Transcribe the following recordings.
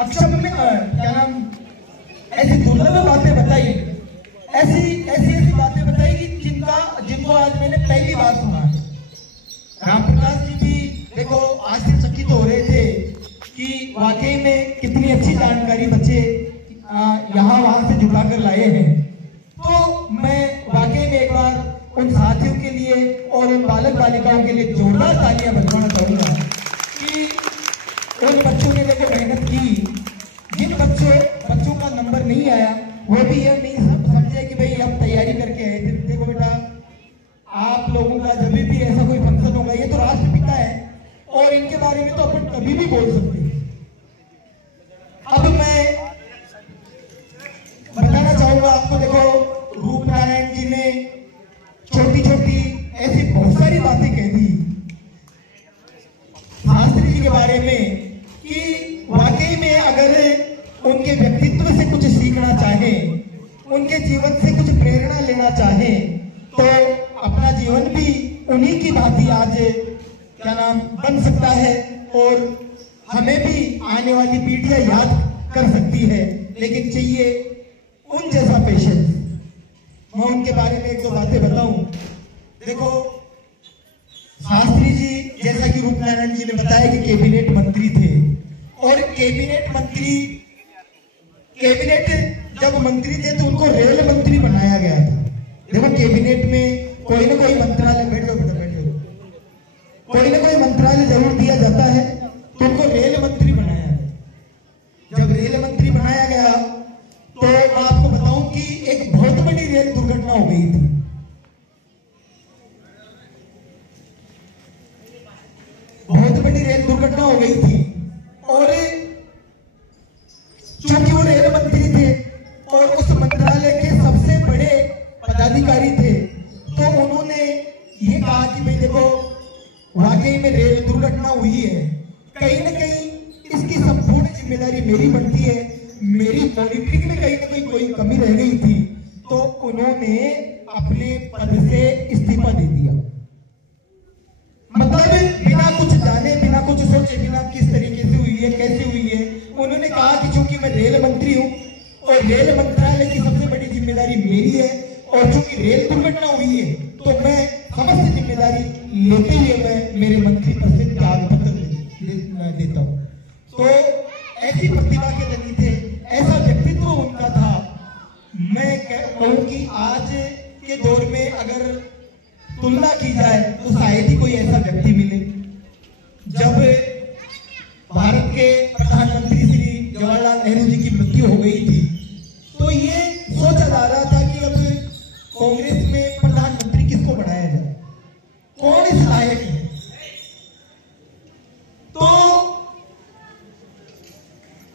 अक्षम में क्या नाम ऐसी दुर्लभ बातें बताई, ऐसी बातें बताई कि जिनको आज मैंने पहली बार सुना। राम प्रकाश जी भी देखो आश्चर्यचकित हो रहे थे कि वाकई में कितनी अच्छी जानकारी बच्चे यहाँ वहां से जुटा कर लाए हैं। तो मैं वाकई में एक बार उन साथियों के लिए और उन बालक बालिकाओं के लिए जोरदार तालियां बजवाना चाहूंगा कि उन बच्चों ने देखो मेहनत की। जिन बच्चों का नंबर नहीं आया वो भी ये नहीं समझे कि भाई हम तैयारी करके आए थे। देखो बेटा, आप लोगों का जब भी ऐसा कोई फंक्शन होगा, ये तो राष्ट्रपिता है और इनके बारे में तो अपन कभी भी बोल सकते हैं। अब मैं बताना चाहूंगा आपको, देखो रूपनारायण जी ने छोटी छोटी ऐसी बहुत सारी बातें कह दी शास्त्री जी के बारे में कि वाकई में अगर उनके व्यक्तित्व से कुछ सीखना चाहे, उनके जीवन से कुछ प्रेरणा लेना चाहे तो अपना जीवन भी उन्हीं की भांति आज क्या नाम बन सकता है और हमें भी आने वाली पीढ़ियां याद कर सकती है। लेकिन चाहिए उन जैसा पेशेंस। मैं उनके बारे में एक दो बातें बताऊं। देखो शास्त्री जी, जैसा कि रूपनारायण जी ने बताया कि कैबिनेट मंत्री थे और कैबिनेट जब मंत्री थे तो उनको रेल मंत्री बनाया गया था। देखो कैबिनेट में कोई ना कोई मंत्रालय, बैठो कोई ना कोई मंत्रालय जरूर दिया जाता है, तो उनको रेल मंत्री बनाया गया। जब रेल मंत्री बनाया गया तो मैं आपको बताऊं कि एक बहुत बड़ी रेल दुर्घटना हो गई थी। बहुत बड़ी रेल दुर्घटना हो गई थी और चूंकि वो रेल मंत्री थे और उस मंत्रालय के सबसे बड़े पदाधिकारी थे, तो उन्होंने ये कहा कि भाई देखो वाकई में रेल दुर्घटना हुई है, कहीं ना कहीं इसकी संपूर्ण जिम्मेदारी मेरी बनती है, मेरी मॉनिटरिंग में कहीं ना कहीं कोई कमी रह गई थी। तो उन्होंने अपने पद से इस्तीफा दे दिया। मतलब बिना कुछ जाने, बिना कुछ सोचे, बिना किस तरीके से हुई है, कैसे हुई है, उन्होंने कहा कि चूंकि मैं रेल मंत्री हूं और रेल मंत्रालय की सबसे बड़ी जिम्मेदारी मेरी है और चूंकि रेल दुर्घटना हुई है तो मैं समस्त जिम्मेदारी लेते हुए मैं मेरे मंत्री पद से त्याग पत्र देता हूं। तो ऐसी प्रतिभा के धनी थे, ऐसा व्यक्तित्व उनका था। मैं कहूं कि आज के दौर में अगर तुलना की जाए तो शायद ही कोई ऐसा व्यक्ति मिले। जब भारत के प्रधानमंत्री श्री जवाहरलाल नेहरू जी की मृत्यु हो गई थी तो ये सोचा जा रहा था कि अब कांग्रेस में प्रधानमंत्री किसको बनाया जाए, कौन इस लायक है। तो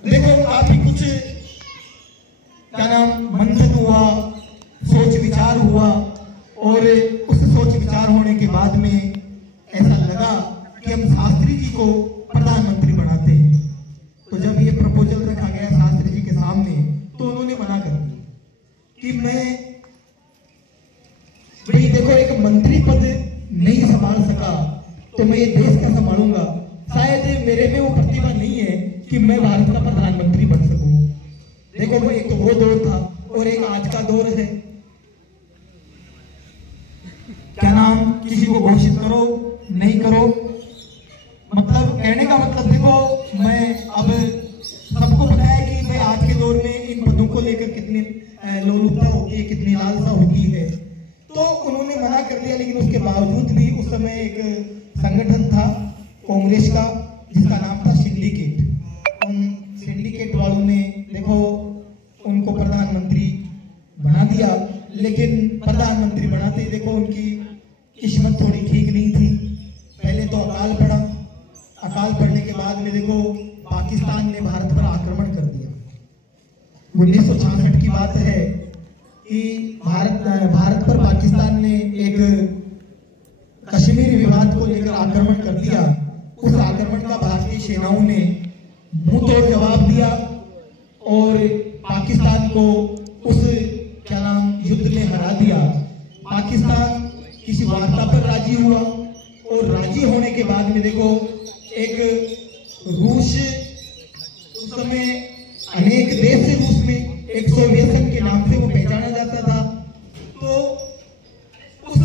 देखो काफी कुछ क्या नाम मंथन हुआ, सोच विचार हुआ और उस सोच विचार होने के बाद में ऐसा लगा कि हम शास्त्री जी को प्रधानमंत्री बनाते हैं। तो जब ये प्रपोजल रखा गया शास्त्री जी के सामने तो उन्होंने मना कर दिया कि मैं भाई देखो एक मंत्री पद नहीं संभाल सका तो मैं ये देश का संभालूंगा, शायद मेरे में वो प्रतिभा नहीं है कि मैं भारत का प्रधानमंत्री बन सकूं। देखो वो एक तो वो दौर था और एक आज का दौर है। क्या नाम किसी को घोषित करो नहीं करो, मतलब कहने का मतलब देखो मैं अब सबको पता है कि भाई आज के दौर में इन पदों को लेकर कितनी लोलुपता होती है, कितनी लालसा होती है। तो उन्होंने मना कर दिया, लेकिन उसके बावजूद भी उस समय एक संगठन था कांग्रेस का जिसका नाम था सिंडिकेट। उन सिंडिकेट वालों ने देखो उनको प्रधानमंत्री बना दिया, लेकिन प्रधानमंत्री बनाते ही देखो उनकी किस्मत थोड़ी ठीक नहीं थी। पहले तो अकाल पड़ा, अकाल पड़ने के बाद में देखो पाकिस्तान ने भारत पर आक्रमण कर दिया। 1966 की बात है कि भारत पर पाकिस्तान ने एक कश्मीर विवाद को लेकर आक्रमण कर दिया। उस आक्रमण का भारतीय सेनाओं ने मुंह तोड़ जवाब दिया और पाकिस्तान को उस क्या नाम युद्ध में हरा दिया। पाकिस्तान किसी वार्ता पर राजी हुआ और राजी होने के बाद में देखो एक रूस उस में अनेक देश से रूस में एक सोवियत संघ के नाम से वो पहचाना जाता था। तो उस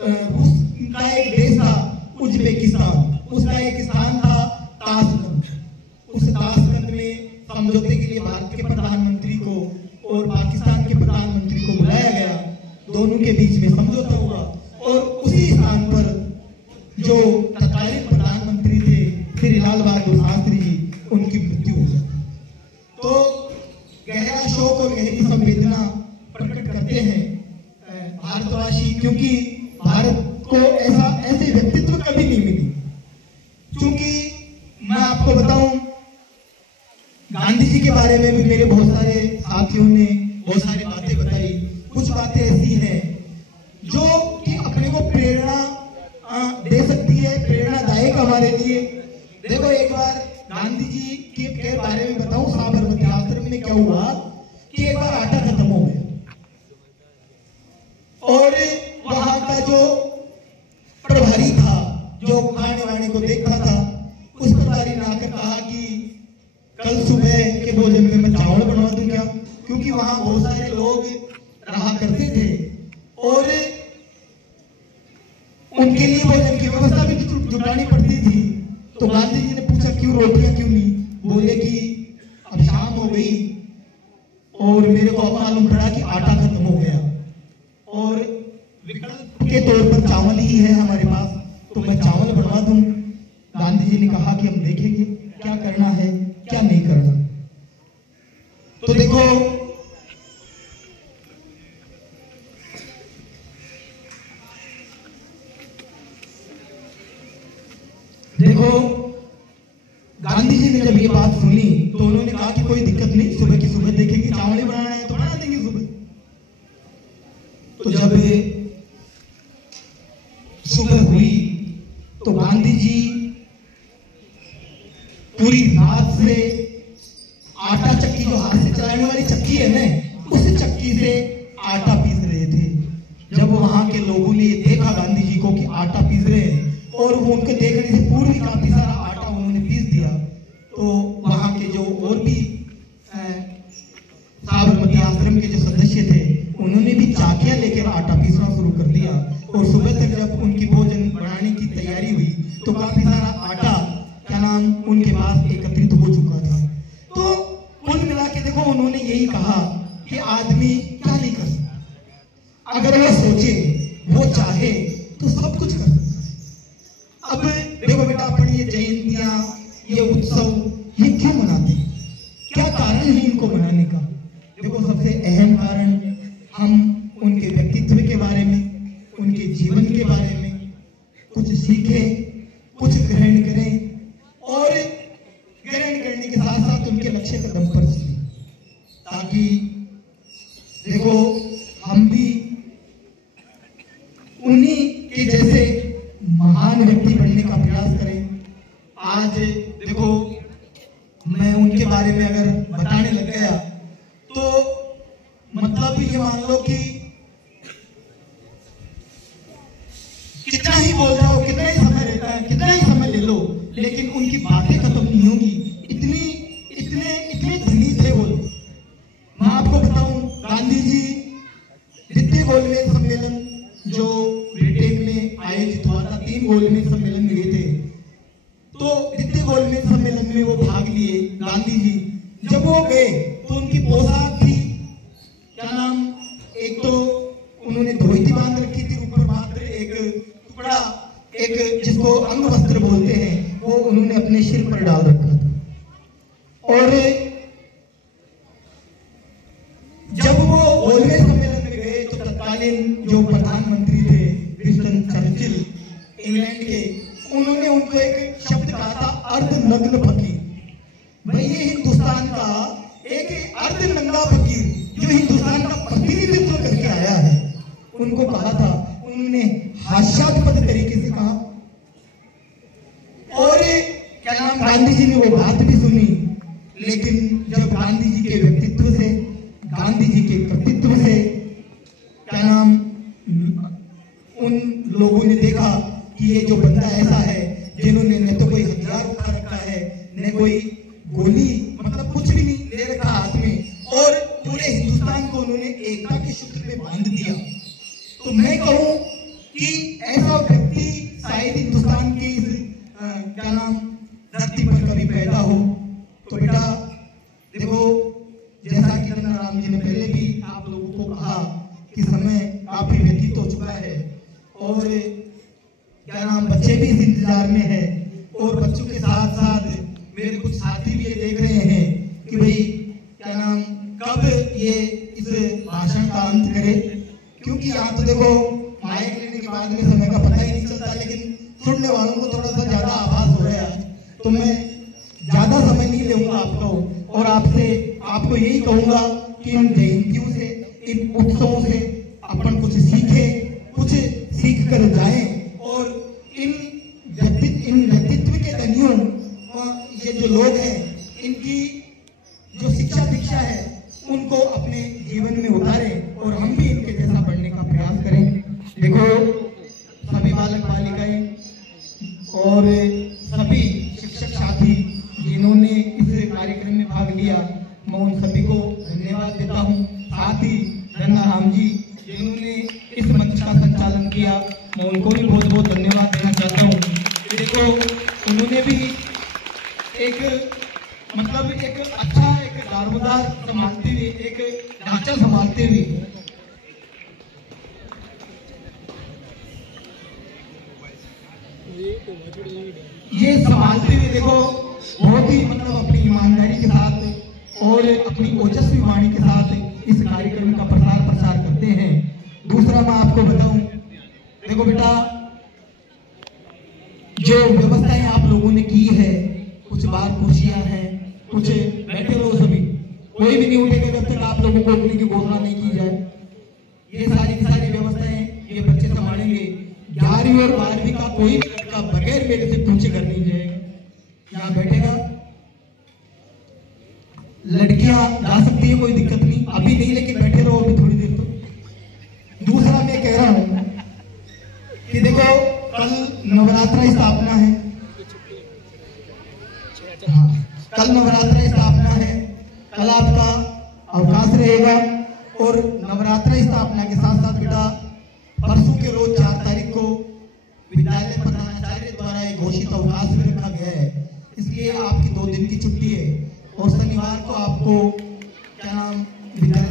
रूस का एक देश था उज्बेकिस्तान, उसका एक स्थान था ताशकंद। उस ताशकंद में समझौते के लिए भारत के प्रधानमंत्री को और पाकिस्तान के प्रधानमंत्री को बुलाया गया, दोनों के बीच में समझौता हुआ और उसी स्थान पर जो तत्कालीन प्रधानमंत्री थे श्री लाल बहादुर शास्त्री जी, उनकी मृत्यु हो जाती। तो गहरा शोक और गहरी संवेदना प्रकट करते हैं भारतवासी, क्योंकि भारत को ऐसे व्यक्तित्व कभी नहीं मिली। क्योंकि मैं आपको बताऊं, गांधी जी के बारे में भी मेरे बहुत सारे साथियों ने बहुत सारी बातें बताई। कुछ बातें ऐसी हैं जो कि अपने को प्रेरणा दे सकती है, प्रेरणादायक हमारे लिए। देखो, एक बार गांधी जी के बारे में बताऊं, साबरमती आश्रम में क्या हुआ कि एक बार आटा खत्म हो गया और वहां का जो प्रभारी था, जो खाने वाने को देखता था, उस प्रभारी ने आकर कहा कि कल सुबह के भोजन में मैं चावल बनवा दूं क्या, क्योंकि वहां बहुत सारे लोग रहा करते थे और उनके लिए भोजन की व्यवस्था भी जुटानी पड़ती थी। तो गांधी जी ने पूछा क्यों रोटियां क्यों नहीं? बोले कि अब शाम हो गई और मेरे को अब मालूम पड़ा कि आटा खत्म हो गया और विकल्प के तौर पर चावल ही है हमारे पास, तो मैं चावल बनवा दूं। गांधी जी ने कहा कि हम देखेंगे क्या करना है क्या नहीं करना। तो देखो गांधी जी ने जब ये बात सुनी तो उन्होंने कहा कि कोई दिक्कत नहीं, सुबह की सुबह देखेंगे, चावल ही बनाना है तो बना देंगे सुबह। तो जब सुबह हुई तो गांधी जी पूरी रात से आटा चक्की, जो हाथ से चलाने वाली चक्की है ना, उस चक्की से आटा पीस रहे थे। जब वहां के लोगों ने ये देखा गांधी जी को कि आटा पीस रहे हैं और वो उनको देखने से पूर्व ही काफी सारा आटा उन्होंने पीस दिया, तो वहां के जो और भी साबरमती आश्रम के जो सदस्य थे, उन्होंने भी चाकियां लेकर आटा पीसना शुरू कर दिया। और सुबह तक जब उनकी भोजन बनाने की तैयारी हुई तो काफी सारा आटा उनके पास एकत्रित हो चुका था। तो कुल मिला के देखो, उन्होंने यही कहा कि आदमी क्या नहीं कर सकता, अगर वो सोचे, वो चाहे तो सब कुछ कर सकता। अब देखो बेटा, अपन ये जयंतियां, ये उत्सव, ये क्यों मनाते हैं? क्या कारण है इनको मनाने का? देखो, सबसे अहम कारण, हम उनके व्यक्तित्व के बारे में, उनके जीवन के बारे में कुछ सीखें, कुछ ग्रहण करें और ग्रहण करने के साथ साथ उनके लक्ष्य कदम पर चलें, ताकि देखो हम भी उन्हीं के जैसे महान व्यक्ति बनने का प्रयास करें। आज देखो, मैं उनके बारे में अगर बताने लग गया तो मतलब ये मान लो कि कितना ही बोल जाओ, कितना ही समय रहता है, कितना ही समय ले लो, लेकिन उनकी बातें खत्म नहीं होंगी। इतने धनी थे वो लोग। मैं आपको बताऊं, गांधी जी द्वितीय गोलमेज सम्मेलन जो ब्रिटेन में आयोजित हुआ था, 3 गोलमेज सम्मेलन हुए थे, तो द्वितीय गोलमेज सम्मेलन में वो भाग लिए गांधी जी। जब वो गए तो उनकी पोशाक थी, क्या नाम, एक तो उन्होंने धोती बांध रखी थी, ऊपर मात्र एक टुकड़ा, एक जिसको अंग वस्त्र बोलते हैं, वो उन्होंने अपने सिर पर डाल रखा था। और जब वो गोलमेज सम्मेलन में गए तो तत्कालीन जो प्रधानमंत्री थे विंस्टन चर्चिल इंग्लैंड के, उन्होंने उनको एक शब्द कहा था, अर्धनग्न फकीर। भाई, ये हिंदुस्तान का एक अर्धनंगा फकीर जो हिंदुस्तान का प्रतिनिधित्व करके आया है, उनको कहा था। उन्होंने हास्यास्पद तरीके से कहा और क्या नाम, गांधी जी ने वो बात भी सुनी। लेकिन जब गांधी जी के व्यक्तित्व से, गांधी जी के कर्तृत्व से, क्या नाम, उन लोगों ने देखा कि ये जो बंदा ऐसा है जिन्होंने न तो कोई हथियार उठा रखा है, न कोई गोली उन्होंने एकता के सूत्र में बांध दिया। तो मैं कहूं कि ऐसा व्यक्ति शायद हिंदुस्तान की क्या नाम धरती पर कभी पैदा हो। तो बेटा देखो, जैसा कि राम जी ने पहले भी आप लोगों को कहा कि समय काफी व्यतीत हो चुका है और क्या नाम बच्चे भी इस इंतजार में है, और बच्चों के साथ साथ मेरे कुछ साथी भी ये देख रहे हैं कि भाई क्या नाम कब ये इस भाषण का अंत करे, क्योंकि यहाँ तो देखो माइक लेने के बाद में समय का पता ही नहीं चलता, लेकिन सुनने वालों को थोड़ा सा ज्यादा आभास हो रहा है। तो मैं ज्यादा समय नहीं लूंगा आपको, और आपको यही कहूंगा कि इन जयंतियों से, इन उत्सवों से अपन कुछ सीखें, कुछ सीख कर जाएं, और इन व्यक्तित्व के धनियों ये जो लोग हैं, इनकी जो शिक्षा दीक्षा है उनको अपने जीवन में उतारें और हम भी इनके जैसा बढ़ने का प्रयास करें। देखो, सभी बालक बालिकाएं और सभी शिक्षक साथी जिन्होंने इस कार्यक्रम में भाग लिया, मैं उन सभी को धन्यवाद देता हूं। साथ ही राम जी जिन्होंने इस मंच का संचालन किया, मैं उनको भी बहुत बहुत धन्यवाद देना चाहता हूं। देखो, उन्होंने भी एक अच्छा एक दारोमदार संभालते हुए, एक ढांचा संभालते हुए देखो बहुत ही अपनी ईमानदारी के साथ और अपनी ओजस्वी वाणी के साथ इस कार्यक्रम का प्रसार करते हैं। दूसरा मैं आपको बताऊं, देखो बेटा, जो व्यवस्थाएं आप लोगों ने की है, कुछ बार कुर्सियां हैं, कुछ बैठे रहो, सभी कोई भी नहीं उठेगा जब तक आप लोगों को उठने की घोषणा नहीं की जाए। ये सारी की सारी व्यवस्थाएं ये बच्चे संभालेंगे। 11वीं और 12वीं का कोई भी लड़का बगैर मेरे से पूछे घर नहीं जाएगा, यहाँ बैठेगा। लड़कियां जा सकती है, कोई दिक्कत नहीं, अभी नहीं, लेकिन बैठे रहो अभी थोड़ी देर तो। दूसरा मैं कह रहा हूं कि देखो, कल नवरात्रा स्थापना है, कल नवरात्रा स्थापना है, कल आपका अवकाश रहेगा। और नवरात्रा स्थापना के साथ साथ बेटा परसों के रोज 4 तारीख को विद्यालय प्रधानाचार्य द्वारा एक घोषित अवकाश भी रखा गया है, इसलिए आपकी 2 दिन की छुट्टी है। और शनिवार को आपको क्या नाम विद्यालय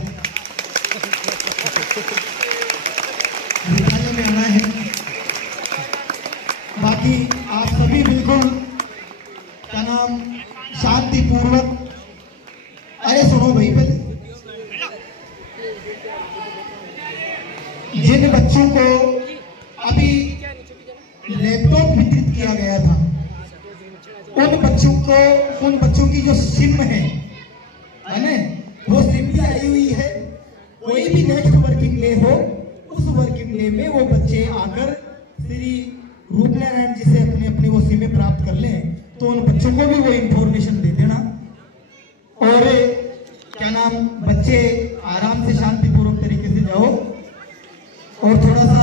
में आना है। बाकी आप सभी बिल्कुल क्या नाम शांतिपूर्वक, अरे सुनो भाई, पहले जिन बच्चों को अभी लैपटॉप वितरित किया गया था, उन बच्चों की जो सिम है ना, वो सिम भी आई हुई है। कोई भी नेक्स्ट वर्किंग डे हो, उस वर्किंग डे में वो बच्चे आकर श्री रूपनारायण जी से अपनी वो सिमें प्राप्त कर लें, तो उन बच्चों को भी वो इंफॉर्मेशन दे देना। और क्या नाम, बच्चे आराम से शांतिपूर्वक तरीके से जाओ और थोड़ा सा